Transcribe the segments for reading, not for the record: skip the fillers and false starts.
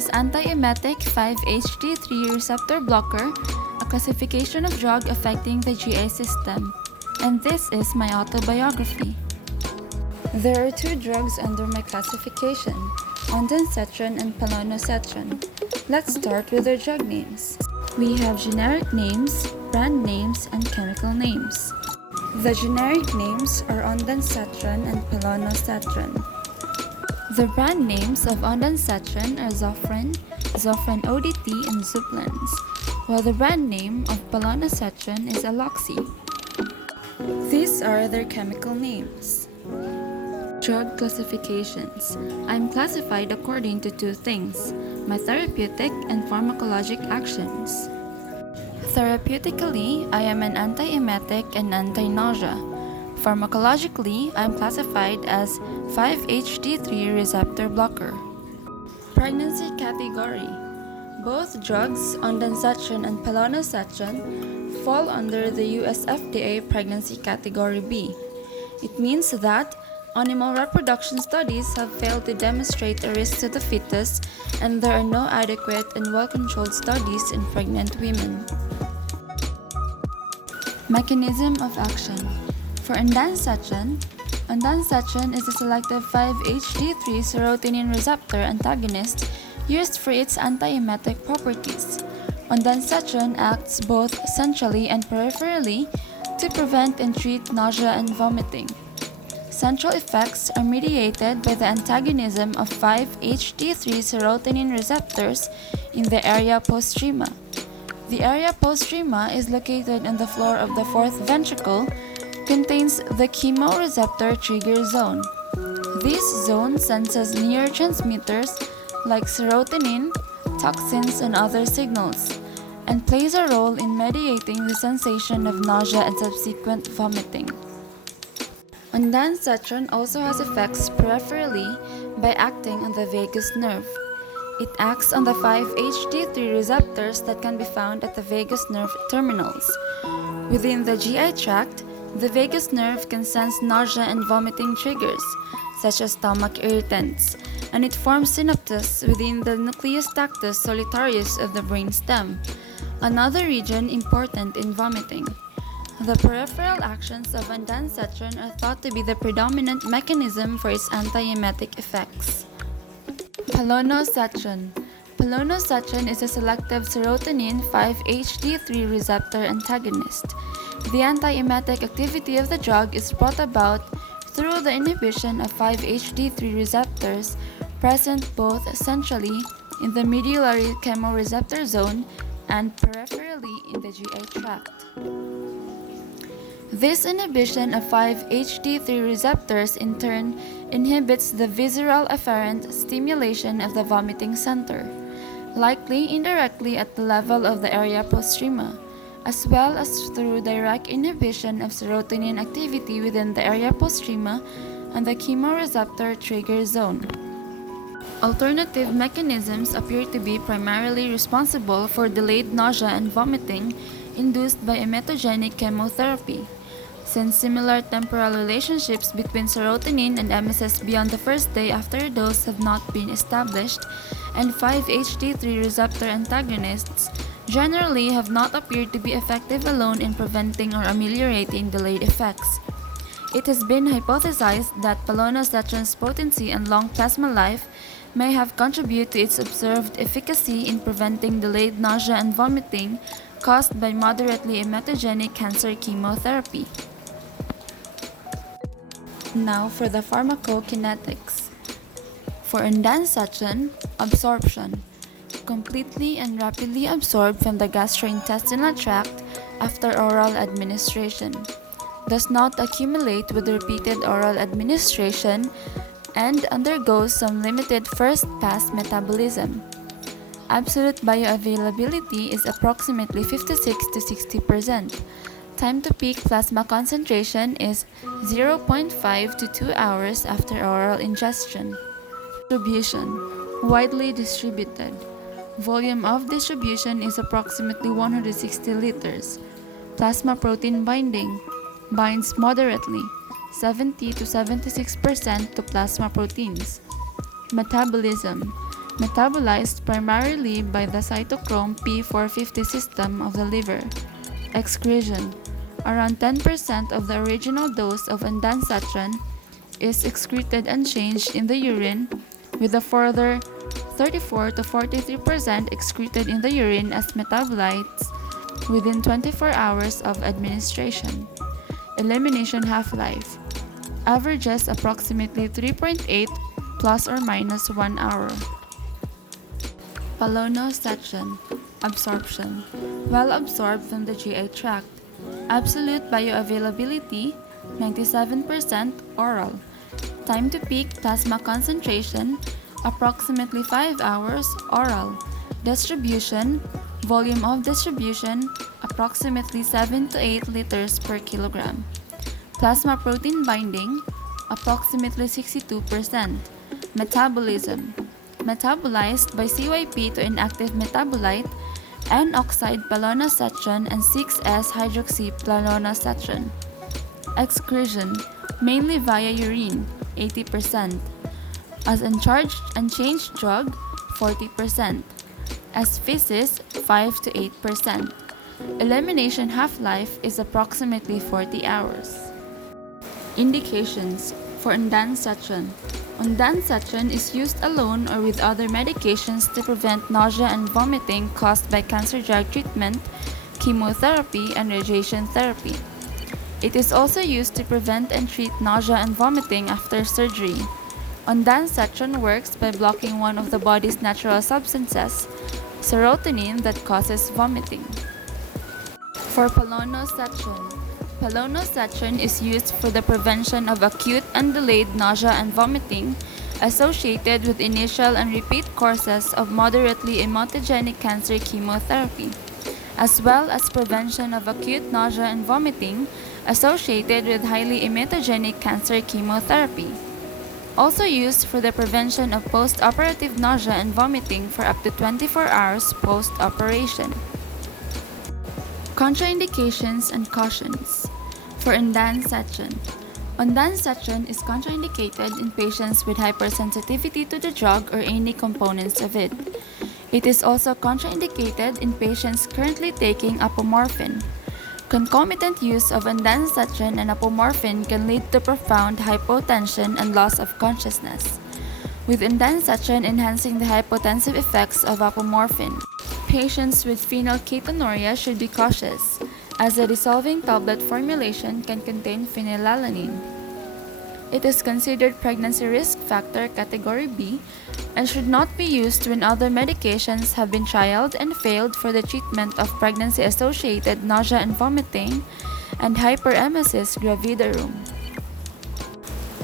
is Antiemetic 5-HT3 receptor blocker, a classification of drug affecting the GI system. And this is my autobiography. There are two drugs under my classification, Ondansetron and Polonosachin. Let's start with their drug names. We have generic names, brand names, and chemical names. The generic names are Ondansetron and Polonosachin. The brand names of Ondansetron are Zofran, Zofran ODT, and Zuplens, while the brand name of Pollonosception is Aloxi. These are their chemical names. Drug classifications. I'm classified according to two things, my therapeutic and pharmacologic actions. Therapeutically, I am an antiemetic and anti-nausea. Pharmacologically, I am classified as 5-HT3 receptor blocker. Pregnancy category. Both drugs, Ondansetron and Pollonosception, fall under the US FDA pregnancy category B. It means that animal reproduction studies have failed to demonstrate a risk to the fetus, and there are no adequate and well-controlled studies in pregnant women. Mechanism of action. For Ondansetron is a selective 5-HT3 serotonin receptor antagonist used for its antiemetic properties. Ondansetron acts both centrally and peripherally to prevent and treat nausea and vomiting. Central effects are mediated by the antagonism of 5-HT3 serotonin receptors in the area postrema. The area postrema is located on the floor of the fourth ventricle, contains the chemoreceptor trigger zone. This zone senses neurotransmitters like serotonin, toxins, and other signals, and plays a role in mediating the sensation of nausea and subsequent vomiting. Ondansetron also has effects peripherally by acting on the vagus nerve. It acts on the 5-HT3 receptors that can be found at the vagus nerve terminals. Within the GI tract, the vagus nerve can sense nausea and vomiting triggers, such as stomach irritants, and it forms synapses within the nucleus tactus solitarius of the brainstem, another region important in vomiting. The peripheral actions of Ondansetron are thought to be the predominant mechanism for its antiemetic effects. Pollonosachin. Pollonosachin is a selective serotonin 5-HT3 receptor antagonist. The antiemetic activity of the drug is brought about through the inhibition of 5-HT3 receptors present both centrally in the medullary chemoreceptor zone and peripherally in the GI tract. This inhibition of 5-HT3 receptors in turn inhibits the visceral afferent stimulation of the vomiting center, likely indirectly at the level of the area postrema, as well as through direct inhibition of serotonin activity within the area postrema and the chemoreceptor trigger zone. Alternative mechanisms appear to be primarily responsible for delayed nausea and vomiting induced by emetogenic chemotherapy. Since similar temporal relationships between serotonin and MSS beyond the first day after a dose have not been established, and 5-HT3 receptor antagonists generally have not appeared to be effective alone in preventing or ameliorating delayed effects. It has been hypothesized that Pollonosachin's potency and long plasma life may have contributed to its observed efficacy in preventing delayed nausea and vomiting caused by moderately emetogenic cancer chemotherapy. Now for the pharmacokinetics. For Ondansetron, absorption. Completely and rapidly absorbed from the gastrointestinal tract after oral administration. Does not accumulate with repeated oral administration and undergoes some limited first-pass metabolism. Absolute bioavailability is approximately 56 to 60%. Time to peak plasma concentration is 0.5 to 2 hours after oral ingestion. Distribution. Widely distributed. Volume of distribution is approximately 160 liters. Plasma protein binding. Binds moderately, 70 to 76% to plasma proteins. Metabolism. metabolized primarily by the cytochrome P450 system of the liver. Excretion. Around 10% of the original dose of ondansetron is excreted unchanged in the urine, with a further 34 to 43% excreted in the urine as metabolites within 24 hours of administration. Elimination half-life averages approximately 3.8 plus or minus 1 hour. Pollonosachin absorption. Well absorbed from the GI tract. Absolute bioavailability 97% oral. Time to peak plasma concentration approximately 5 hours oral. Distribution, volume of distribution approximately 7 to 8 liters per kilogram. Plasma protein binding approximately 62%. Metabolism, metabolized by CYP to inactive metabolite N-oxide polonosachin and 6S-hydroxypollonosachin. Excretion, mainly via urine, 80%. As unchanged drug, 40%. As feces, 5 to 8%. Elimination half-life is approximately 40 hours. Indications for ondansetron. Ondansetron is used alone or with other medications to prevent nausea and vomiting caused by cancer drug treatment, chemotherapy, and radiation therapy. It is also used to prevent and treat nausea and vomiting after surgery. Ondansetron works by blocking one of the body's natural substances, serotonin, that causes vomiting. For Polonosachin. Polonosachin is used for the prevention of acute and delayed nausea and vomiting associated with initial and repeat courses of moderately emetogenic cancer chemotherapy, as well as prevention of acute nausea and vomiting associated with highly emetogenic cancer chemotherapy. Also used for the prevention of post-operative nausea and vomiting for up to 24 hours post-operation. Contraindications and cautions. For ondansetron. Ondansetron is contraindicated in patients with hypersensitivity to the drug or any components of it. It is also contraindicated in patients currently taking apomorphine. Concomitant use of ondansetron and apomorphine can lead to profound hypotension and loss of consciousness, with ondansetron enhancing the hypotensive effects of apomorphine. Patients with phenylketonuria should be cautious, as the dissolving tablet formulation can contain phenylalanine. It is considered pregnancy risk factor category B and should not be used when other medications have been trialed and failed for the treatment of pregnancy-associated nausea and vomiting and hyperemesis gravidarum.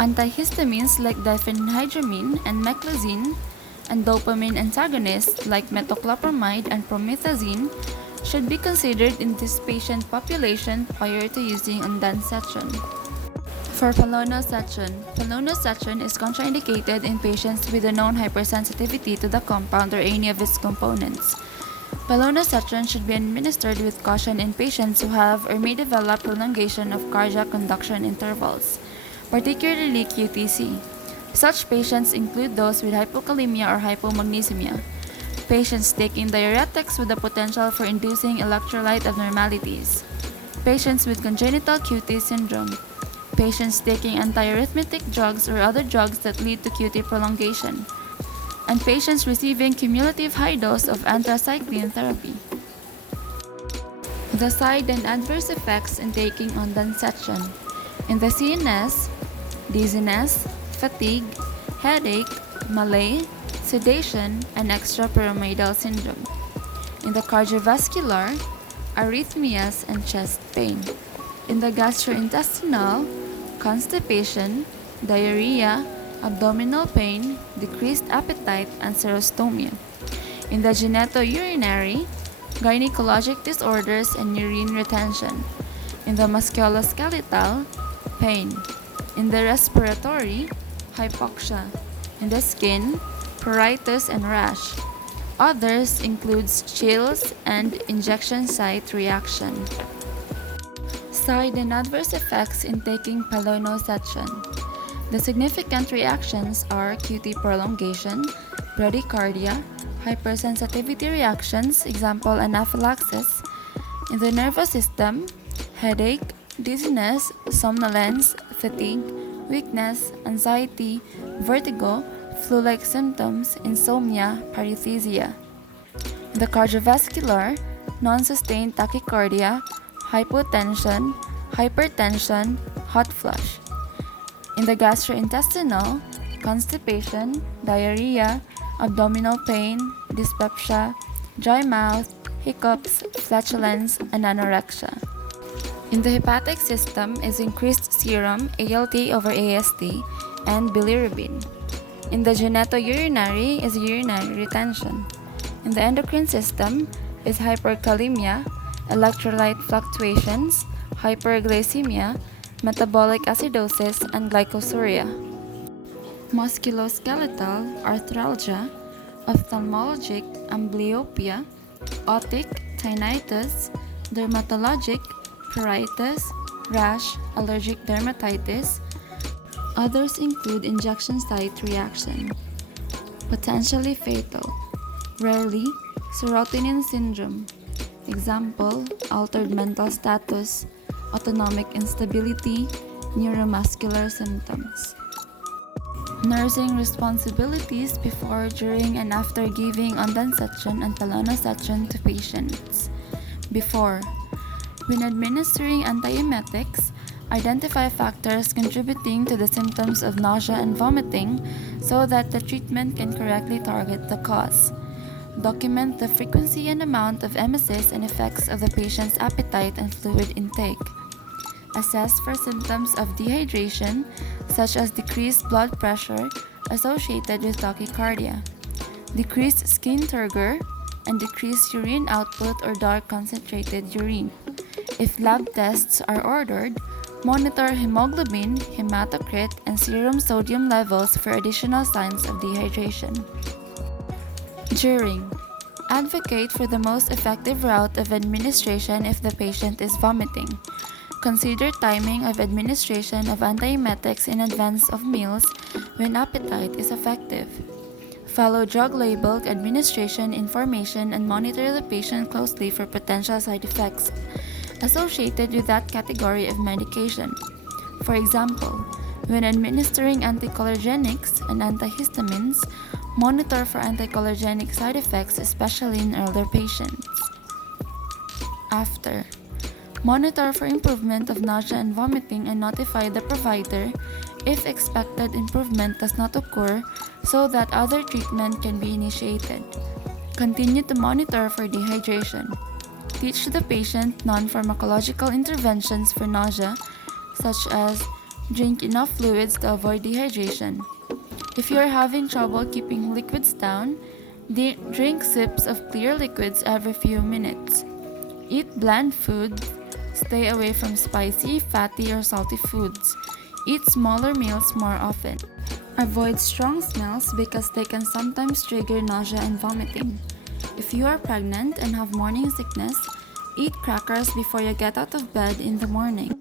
Antihistamines like diphenhydramine and meclizine and dopamine antagonists like metoclopramide and promethazine should be considered in this patient population prior to using ondansetron. For Polonosachin. Polonosachin is contraindicated in patients with a known hypersensitivity to the compound or any of its components. Polonosachin should be administered with caution in patients who have or may develop prolongation of cardiac conduction intervals, particularly QTC. Such patients include those with hypokalemia or hypomagnesemia, patients taking diuretics with the potential for inducing electrolyte abnormalities, patients with congenital QT syndrome, patients taking antiarrhythmic drugs or other drugs that lead to QT prolongation, and patients receiving cumulative high dose of anthracycline therapy. The side and adverse effects in taking ondansetron. In the CNS, dizziness, fatigue, headache, malaise, sedation, and extrapyramidal syndrome. In the cardiovascular, arrhythmias and chest pain. In the gastrointestinal, constipation, diarrhea, abdominal pain, decreased appetite, and serostomia. In the genitourinary, gynecologic disorders and urine retention. In the musculoskeletal, pain. In the respiratory, hypoxia. In the skin, pruritus and rash. Others includes chills and injection site reaction. Side and adverse effects in taking polonosachin. The significant reactions are QT prolongation, bradycardia, hypersensitivity reactions, example anaphylaxis. In the nervous system, headache, dizziness, somnolence, fatigue, weakness, anxiety, vertigo, flu-like symptoms, insomnia, paresthesia. In the cardiovascular, non-sustained tachycardia, hypotension, hypertension, hot flush. In the gastrointestinal, constipation, diarrhea, abdominal pain, dyspepsia, dry mouth, hiccups, flatulence, and anorexia. In the hepatic system is increased serum ALT over AST and bilirubin. In the genitourinary is urinary retention. In the endocrine system is hyperkalemia, electrolyte fluctuations, hyperglycemia, metabolic acidosis, and glycosuria. Musculoskeletal arthralgia, ophthalmologic amblyopia, otic, tinnitus, dermatologic pruritus, rash, allergic dermatitis. Others include injection site reaction. Potentially fatal. Rarely, serotonin syndrome. Example, altered mental status, autonomic instability, neuromuscular symptoms. Nursing responsibilities before, during, and after giving Ondansetron and Pollonosachin to patients. Before, when administering antiemetics, identify factors contributing to the symptoms of nausea and vomiting so that the treatment can correctly target the cause. Document the frequency and amount of emesis and effects of the patient's appetite and fluid intake. Assess for symptoms of dehydration, such as decreased blood pressure associated with tachycardia, decreased skin turgor, and decreased urine output or dark concentrated urine. If lab tests are ordered, monitor hemoglobin, hematocrit, and serum sodium levels for additional signs of dehydration. During, advocate for the most effective route of administration if the patient is vomiting. Consider timing of administration of antiemetics in advance of meals when appetite is effective. Follow drug label administration information and monitor the patient closely for potential side effects associated with that category of medication. For example, when administering anticholinergics and antihistamines, monitor for anticholinergic side effects, especially in older patients. After, monitor for improvement of nausea and vomiting and notify the provider if expected improvement does not occur so that other treatment can be initiated. Continue to monitor for dehydration. Teach the patient non-pharmacological interventions for nausea, such as drink enough fluids to avoid dehydration. If you are having trouble keeping liquids down, drink sips of clear liquids every few minutes. Eat bland food. Stay away from spicy, fatty, or salty foods. Eat smaller meals more often. Avoid strong smells because they can sometimes trigger nausea and vomiting. If you are pregnant and have morning sickness, eat crackers before you get out of bed in the morning.